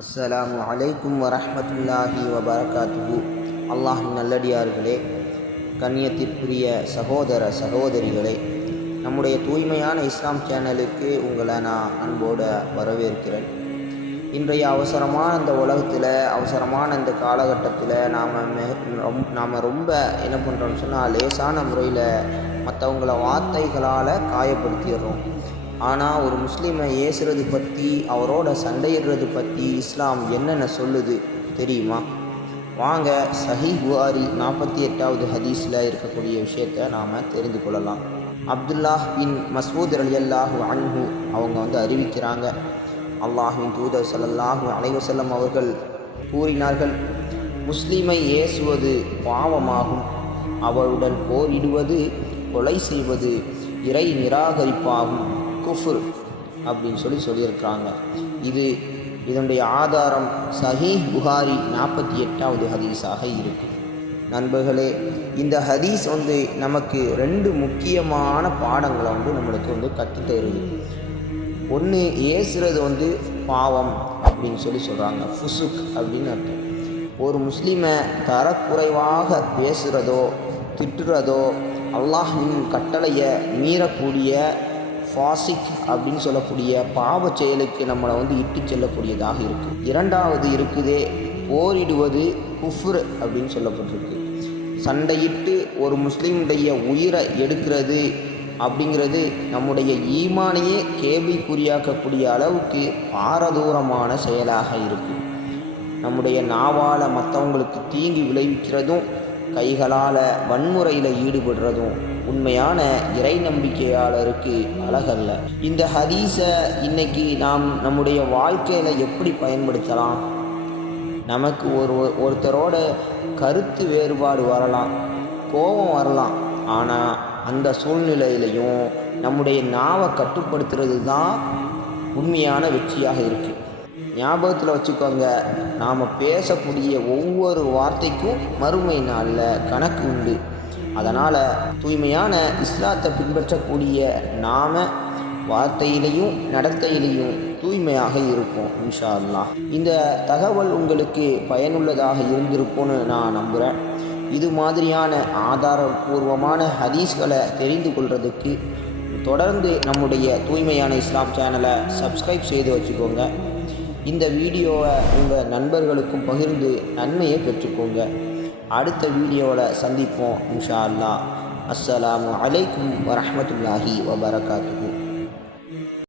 அஸ்ஸலாமு அலைக்கும் வரஹ்மத்துல்லாஹி வபரகாத்துஹு. அல்லாஹின் நல்லடியார்களே, கண்ணியத்திற்குரிய சகோதர சகோதரிகளே, நம்முடைய தூய்மையான இஸ்லாம் சேனலுக்கு உங்களை நான் அன்போடு வரவேற்கிறேன். இன்றைய அவசரமான இந்த உலகத்தில், அவசரமான இந்த காலகட்டத்தில் நாம் ரொம்ப என்ன பண்ணுறோம்னு சொன்னால், லேசான முறையில் மற்றவங்கள வார்த்தைகளால் காயப்படுத்திடுறோம். ஆனால் ஒரு முஸ்லீமை ஏசுறது பற்றி, அவரோட சண்டையிடுறது பற்றி இஸ்லாம் என்னென்ன சொல்லுது தெரியுமா? வாங்க சஹீஹ் புகாரி 48வது ஹதீஸில் இருக்கக்கூடிய விஷயத்தை நாம் தெரிந்து கொள்ளலாம். அப்துல்லாஹ் பின் மஸ்ஊத் ரலியல்லாஹு அன்ஹு அவங்க அறிவிக்கிறாங்க, அல்லாஹ்வின் தூதர் ஸல்லல்லாஹு அலைஹி வஸல்லம் அவர்கள் கூறினார்கள், முஸ்லீமை ஏசுவது பாவமாகும், அவருடன் போரிடுவது, கொலை செய்வது இறை நிராகரிப்பாகும், குஃப்ர் அப்படின்னு சொல்லியிருக்கிறாங்க. இதனுடைய ஆதாரம் சஹீஹ் புகாரி 48வது ஹதீஸாக இருக்கு. நண்பர்களே, இந்த ஹதீஸ் நமக்கு ரெண்டு முக்கியமான பாடங்களை நம்மளுக்கு கற்றுத்தருது. ஒன்று, ஏசுறது பாவம் அப்படின்னு சொல்கிறாங்க, ஃபுசுக் அப்படின்னு அர்த்தம். ஒரு முஸ்லீமை தரக்குறைவாக பேசுகிறதோ திட்டுறதோ அல்லாஹ்வின் கட்டளையை மீறக்கூடிய ஃபாசிக் அப்படின்னு சொல்லக்கூடிய பாவ செயலுக்கு நம்மளை இட்டு செல்லக்கூடியதாக இருக்குது. இரண்டாவது இருக்குதே, போரிடுவது குஃப்ர் அப்படின்னு சொல்லப்பட்டிருக்கு. சண்டையிட்டு ஒரு முஸ்லீமுடைய உயிரை எடுக்கிறது அப்படிங்கிறது நம்முடைய ஈமானையே கேள்விக்குறியாக்கக்கூடிய அளவுக்கு பாரதூரமான செயலாக இருக்குது. நம்முடைய நாவால் மற்றவங்களுக்கு தீங்கு விளைவிக்கிறதும், கைகளால் வன்முறையில் ஈடுபடுறதும் உண்மையான இறை நம்பிக்கையாளருக்கு அழகல்ல. இந்த ஹதீஸை இன்னைக்கு நாம் நம்முடைய வாழ்க்கையில் எப்படி பயன்படுத்தலாம்? நமக்கு ஒருத்தரோட கருத்து வேறுபாடு வரலாம், கோபம் வரலாம். ஆனால் அந்த சூழ்நிலையிலையும் நம்முடைய நாவை கட்டுப்படுத்துறது தான் உண்மையான வெற்றியாக இருக்குது. ஞாபகத்தில் வச்சுக்கோங்க, நாம் பேசக்கூடிய ஒவ்வொரு வார்த்தைக்கும் மறுமை நாளில் கணக்கு உண்டு. அதனால் தூய்மையான இஸ்லாத்தை பின்பற்றக்கூடிய நாம் வார்த்தையிலையும் நடத்தையிலையும் தூய்மையாக இருப்போம் இன்ஷா அல்லாஹ். இந்த தகவல் உங்களுக்கு பயனுள்ளதாக இருந்திருக்கும்னு நான் நம்புகிறேன். இது மாதிரியான ஆதாரபூர்வமான ஹதீஸ்களை தெரிந்து கொள்வதற்கு தொடர்ந்து நம்முடைய தூய்மையான இஸ்லாம் சேனலை சப்ஸ்கிரைப் செய்து வச்சுக்கோங்க. இந்த வீடியோவை உங்கள் நண்பர்களுக்கும் பகிர்ந்து நன்மையை பெற்றுக்கோங்க. அடுத்த வீடியோவில் சந்திப்போம் இன்ஷா அல்லாஹ். அஸ்ஸலாமு அலைக்கும் வரஹ்மத்துல்லாஹி வபரகாத்துஹு.